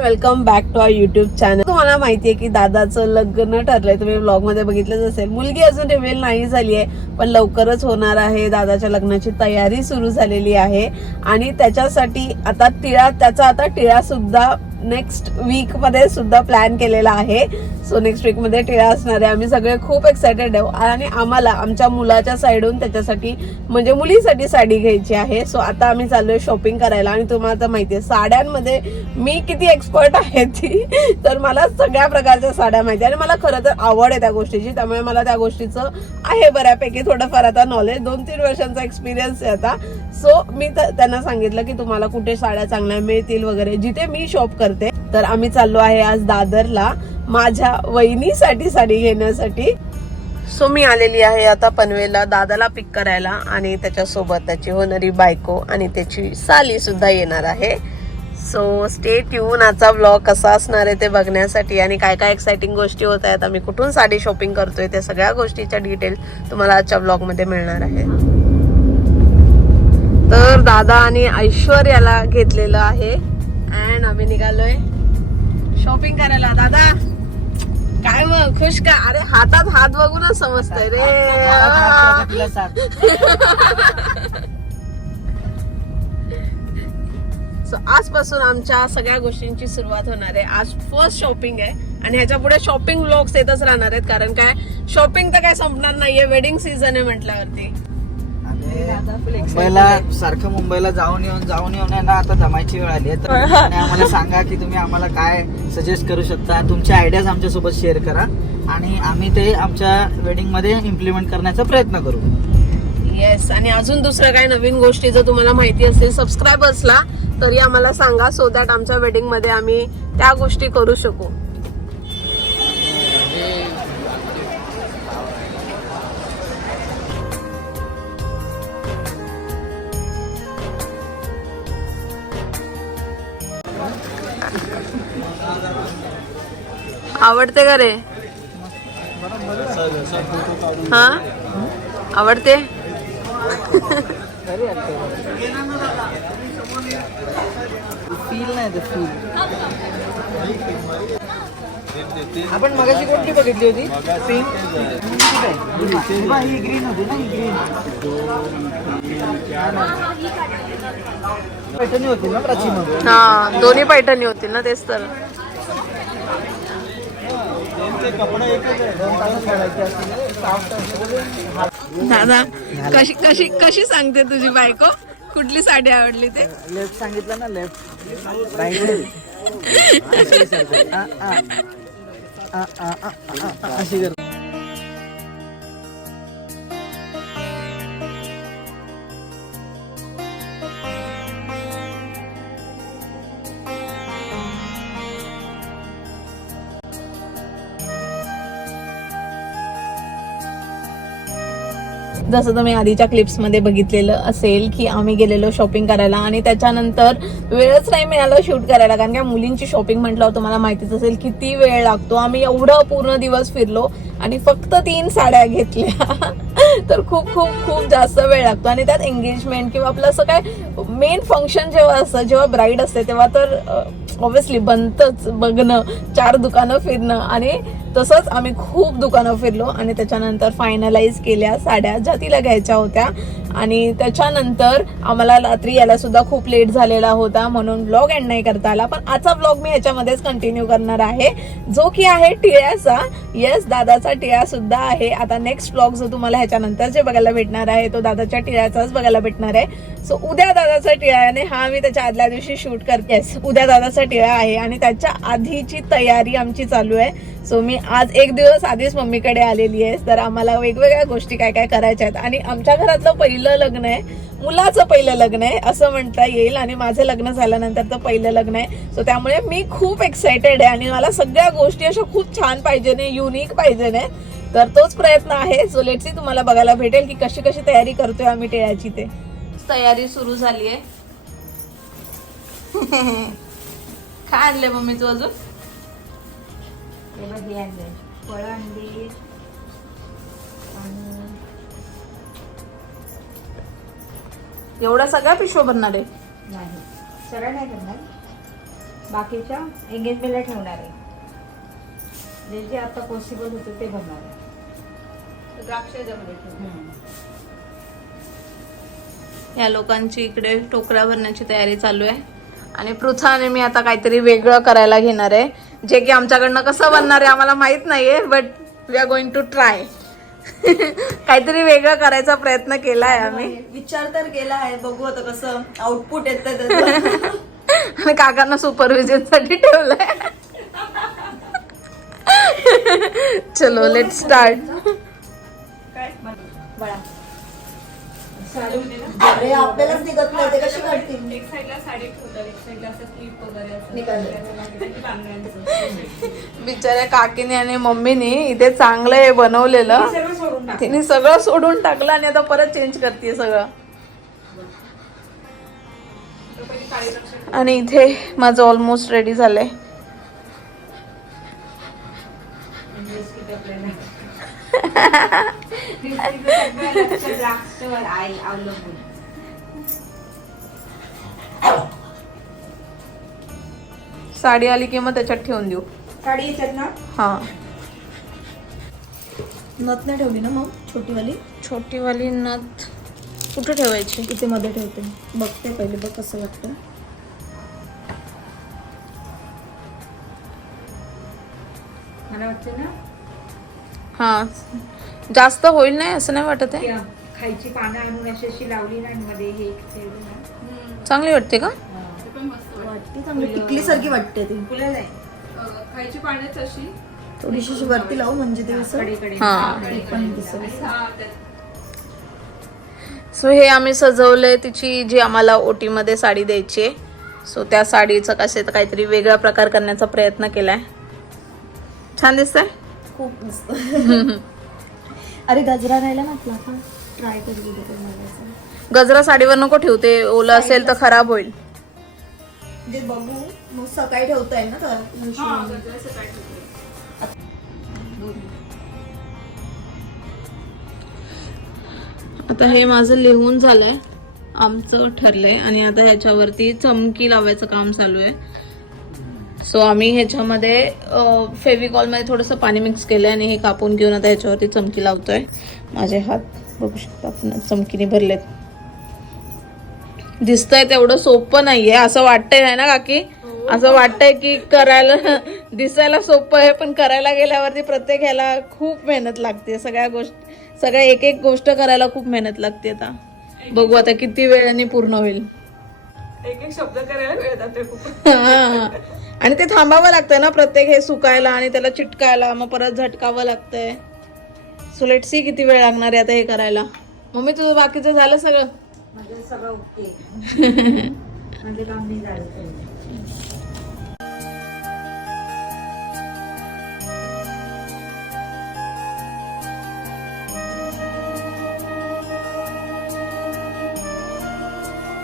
welcome back to our YouTube channel. मला माहितीये की दादाचं लग्न ठरलंय. तुम्ही ब्लॉगमध्ये बघितलंच असेल. मुलगी अजून रिव्हील नाही झाली आहे पण लवकरच होणार आहे. दादाच्या लग्नाची तयारी सुरू झालेली आहे. आणि त्याच्यासाठी आता टिळा त्याचा आता टिळा सुद्धा नेक्स्ट वीकमध्ये सुद्धा प्लॅन केलेला आहे. सो नेक्स्ट वीकमध्ये टिळा असणार आहे. आम्ही सगळे खूप एक्सायटेड आहोत. आणि आम्हाला आमच्या मुलाच्या साईडून त्याच्यासाठी म्हणजे मुलीसाठी साडी घ्यायची आहे. सो आता आम्ही चाललोय शॉपिंग करायला. आणि तुम्हाला तर माहितीये साड्यांमध्ये मी किती एक्सपर्ट आहे ती. तर मला सगळ्या प्रकारच्या साड्या माहिती आणि मला खरं तर आवड आहे त्या गोष्टीची त्यामुळे मला त्या गोष्टीचं आहे बऱ्यापैकी थोडंफार आता नॉलेज दोन तीन वर्षांचा एक्सपिरियन्स आहे आता. सो मी त्यांना सांगितलं की तुम्हाला कुठे साड्या चांगल्या मिळतील वगैरे. जिथे मी शॉप करते तर आम्ही चाललो आहे आज दादरला माझ्या वहिनीसाठी साडी घेण्यासाठी. सो मी आलेली आहे आता पनवेलला दादाला पिक करायला आणि त्याच्यासोबत त्याची होणारी बायको आणि त्याची साली सुद्धा येणार आहे. सो स्टे ट्यून आजचा ब्लॉग कसा असणार आहे ते बघण्यासाठी आणि काय काय एक्साइटिंग गोष्टी होत आहेत आम्ही कुठून साडी शॉपिंग करतोय त्या सगळ्या गोष्टीच्या डिटेल तुम्हाला आजच्या ब्लॉगमध्ये मिळणार आहे. तर दादा आणि ऐश्वर्याला घेतलेलं आहे अँड आम्ही निघालोय शॉपिंग करायला. दादा काय मग? खुश का? अरे हातात हात बघूनच समजतंय रे. सो आजपासून आमच्या सगळ्या गोष्टींची सुरुवात होणार आहे. आज फर्स्ट शॉपिंग आहे आणि ह्याच्या पुढे शॉपिंग ब्लॉग्स येतच राहणार आहेत. कारण काय? शॉपिंग तर काय संपणार नाहीये. वेडिंग सीझन आहे म्हटल्यावरती. मुंबईला सारखं मुंबईला जाऊन येऊन जाऊन येऊन आहे ना आता जमायची वेळ आली आहे. तर आणि आम्हाला सांगा की तुम्ही आम्हाला काय सजेस्ट करू शकता. तुमचे आयडियाज आमच्यासोबत शेअर करा. आणि आम्ही ते आमच्या वेडिंगमध्ये इम्प्लिमेंट करण्याचा प्रयत्न करू. येस आणि अजून दुसरं काय नवीन गोष्टी जर तुम्हाला माहिती असेल सबस्क्रायबर्सला तरी आम्हाला सांगा सो दॅट आमच्या वेडिंगमध्ये आम्ही त्या गोष्टी करू शकू. आवडते का रे? हा? आवडते? फील नाही ते फील आपण मगाची कोणती बघितली होती? पिंक ही ग्रीन होती ना ही ग्रीन पैठणी होती ना प्राचीन? हा दोन्ही पैठणी होती ना तेच तर. दादा कशी कशी कशी सांगते तुझी बायको? कुठली साडी आवडली ते? लेफ्ट सांगितलं ना लेफ्ट. राईट अशी जसं तुम्ही आधीच्या क्लिप्समध्ये बघितलेलं असेल की आम्ही गेलेलो शॉपिंग करायला आणि त्याच्यानंतर वेळच नाही मिळाला शूट करायला. कारण की मुलींची शॉपिंग म्हटल्यावर तुम्हाला माहितीच असेल किती वेळ लागतो. आम्ही एवढं पूर्ण दिवस फिरलो आणि फक्त तीन साड्या घेतल्या. तर खूप खूप खूप जास्त वेळ लागतो. आणि त्यात एंगेजमेंट किंवा आपलं असं काय मेन फंक्शन जेव्हा असतं जेव्हा ब्राईड असते तेव्हा तर ऑब्विसली बनतच बघणं चार दुकानं फिरणं आणि तसंच आम्ही खूप दुकानं फिरलो आणि त्याच्यानंतर फायनलाइज केल्या साड्या ज्या तिला घ्यायच्या होत्या. आणि त्याच्यानंतर आम्हाला रात्री याला सुद्धा खूप लेट झालेला होता म्हणून ब्लॉग एंड नाही करता आला पण आजचा ब्लॉग मी ह्याच्यामध्येच कंटिन्यू करणार आहे. जो की आहे टिळ्याचा येस दादाचा टिळा सुद्धा आहे. आता नेक्स्ट ब्लॉग जो तुम्हाला ह्याच्यानंतर जे बघायला भेटणार आहे तो दादाच्या टिळ्याचाच बघायला भेटणार आहे. सो उद्या दादाचा टिळा आहे हा मी त्याच्या आदल्या दिवशी शूट करते उद्या दादाचा टिळा आहे आणि त्याच्या आधीची तयारी आमची चालू आहे. सो मी आज एक दिवस आधीच मम्मीकडे आलेली आहे तर आम्हाला वेगवेगळ्या गोष्टी काय काय करायच्या आहेत. आणि आमच्या घरातलं पहिलं लग्न आहे मुलाचं पहिलं लग्न आहे असं म्हणता येईल. आणि माझं लग्न झाल्यानंतर तर पहिलं लग्न आहे. सो त्यामुळे मी खूप एक्सायटेड आहे. आणि मला सगळ्या गोष्टी अशा खूप छान पाहिजे नाही युनिक पाहिजे नाही तर तोच प्रयत्न आहे. सो लेटसी तुम्हाला बघायला भेटेल की कशी कशी तयारी करतोय आम्ही टिळ्याची ते. तयारी सुरू झाली आहे. काय आणले मम्मी तू अजून? फळं आणली. आणि एवढा सगळा पिशव भरणार आहे? नाही. सरळ नाही करणार बाकीच्या एंगेजमेंटला ठेवणार आहे. जे जे आता पॉसिबल होतं ते भरणार आहे. या लोकांची इकडे टोकऱ्या भरण्याची तयारी चालू आहे. आणि पृथा आणि मी आता काहीतरी वेगळं करायला घेणार आहे. जे की आमच्याकडनं कसं बनणार आहे आम्हाला माहीत नाहीये but we are going to try काहीतरी वेगळं करायचा प्रयत्न केला आहे आम्ही. विचार तर केला आहे बघू आता कसं आउटपुट येतं आणि काकांना सुपरविजनसाठी ठेवलंय. चलो लेट स्टार्ट अरे आपल्यालाच निघत नाही ते कशी काढतील? बिचाऱ्या काकीने आणि मम्मीने इथे चांगलं हे बनवलेलं. सगळं सोडून टाक तिने सगळं सोडून टाकलं आणि आता परत चेंज करते सगळं. आणि इथे माझं ऑलमोस्ट रेडी झालंय. साडी आली की मग त्याच्यात ठेवून देऊ. साडी येतात ना? हा. नथ नाही ठेवली ना मग? छोटीवाली? छोटीवाली नथ कुठं ठेवायची? इथे मध्ये ठेवते. बघते पहिले बघ कसं वाटतं. मला वाटतं ना हा. जास्त होईल नाही असं नाही वाटत आहे? खायची पानं आणून अशी अशी लावली ना मध्ये हे चांगली वाटते का? वाटते. चांगली. टिकली सारखी वाटते ती. फुलं नाही. खायची अशी. थोडीशी वरती लावू म्हणजे ते सो हे आम्ही सजवलंय तिची जी आम्हाला ओटीमध्ये साडी द्यायची आहे. सो त्या साडीचं कसे तर काहीतरी वेगळा प्रकार करण्याचा प्रयत्न केलाय. छान दिसतंय? खूप मस्त. अरे गजरा राहिला ना आपला. आपण ट्राय करू बघायचं. गजरा साडीवर नको ठेवते ओलं असेल तर खराब होईल. म्हणजे बघू मग सकाळी ठेवता येईल ना तर हा. आता हे माझं लिहून झालंय आमचं ठरलंय आणि आता ह्याच्यावरती चमकी लावायचं काम चालू आहे. सो आम्ही ह्याच्यामध्ये फेविकॉलमध्ये थोडंसं पाणी मिक्स केलंय आणि हे कापून घेऊन आता ह्याच्यावरती चमकी लावतोय. माझे हात बघू शकता चमकीने भरलेत. दिसतंय तेवढं सोपं नाहीये. असं वाटतंय है ना काकी? असं वाटतंय की करायला दिसायला सोपं आहे पण करायला गेल्यावरती प्रत्येक ह्याला खूप मेहनत लागते. सगळ्या गोष्टी सगळ्या एक एक गोष्ट करायला खूप मेहनत लागते आता. बघू आता किती वेळाने पूर्ण होईल. एक एक शब्द करायला वेळ जाते खूप. हा. आणि ते थांबावं लागतंय ना प्रत्येक हे सुकायला आणि त्याला चिटकायला मग परत झटकावं लागतंय. सो लेट सी किती वेळ लागणार आहे आता हे करायला. मम्मी तुझं बाकीचं झालं सगळं? माझं सगळं ओके. माझं काम नाही झालं.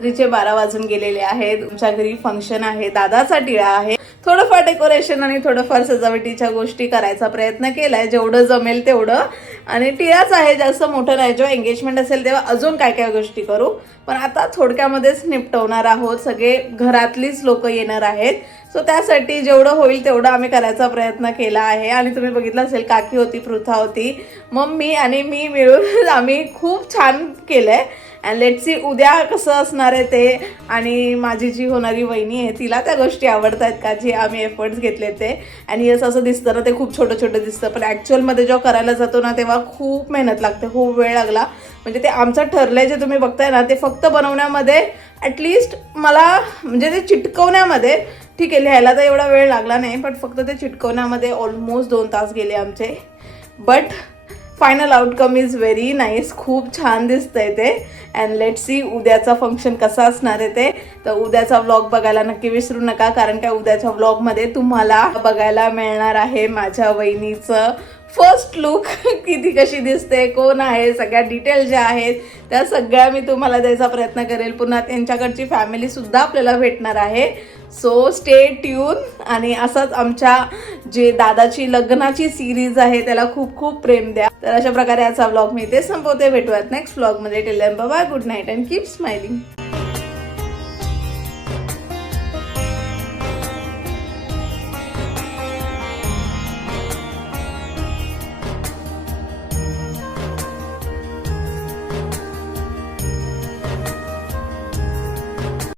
रात्रीचे बारा वाजून गेलेले आहेत. तुमच्या घरी फंक्शन आहे. दादाचा टिळा आहे. थोडंफार डेकोरेशन आणि थोडंफार सजावटीच्या गोष्टी करायचा प्रयत्न केलाय. जेवढं जमेल तेवढं. आणि टिळाच आहे. जास्त मोठं नाही. जेव्हा एंगेजमेंट असेल तेव्हा अजून काय काय गोष्टी करू. पण आता थोडक्यामध्येच निपटवणार आहोत. सगळे घरातलीच लोक येणार आहेत. सो त्यासाठी जेवढं होईल तेवढं आम्ही करायचा प्रयत्न केला आहे. आणि तुम्ही बघितलं असेल काकी होती पृथा होती मम्मी आणि मी मिळून आम्ही खूप छान केलंय. अँड लेट सी उद्या कसं असणार आहे ते आणि माझी जी होणारी वहिनी आहे तिला त्या गोष्टी आवडत आहेत का जे आम्ही एफर्ट्स घेतले ते. आणि यस असं दिसतं ना ते खूप छोटं छोटं दिसतं. पण ॲक्च्युअलमध्ये जेव्हा करायला जातो ना तेव्हा खूप मेहनत लागते. खूप वेळ लागला. म्हणजे ते आमचं ठरलंय जे तुम्ही बघताय ना ते फक्त बनवण्यामध्ये ॲटलिस्ट मला म्हणजे ते चिटकवण्यामध्ये ठीक आहे लिहायला तर एवढा वेळ लागला नाही पण फक्त ते चिटकवण्यामध्ये ऑलमोस्ट दोन तास गेले आमचे. But final outcome is very nice खूप छान दिसतंय ते. अँड लेट सी उद्याचा फंक्शन कसा असणार आहे ते. तर उद्याचा व्लॉग बघायला नक्की विसरू नका कारण काय उद्याच्या व्लॉगमध्ये तुम्हाला बघायला मिळणार आहे माझ्या वहिनीचं फर्स्ट लुक किती कशी दिसते कोण आहे सगळ्या डिटेल ज्या आहेत त्या सगळ्या मी तुम्हाला द्यायचा प्रयत्न करेल. पुन्हा त्यांच्याकडची फॅमिली सुद्धा आपल्याला भेटणार आहे. सो स्टे ट्यून आणि असंच आमच्या जे दादाची लग्नाची सिरीज आहे त्याला खूप खूप प्रेम द्या. तर अशा प्रकारे आजचा व्लॉग मी इथे संपवते. भेटूयात नेक्स्ट व्लॉगमध्ये tail bye good night and keep smiling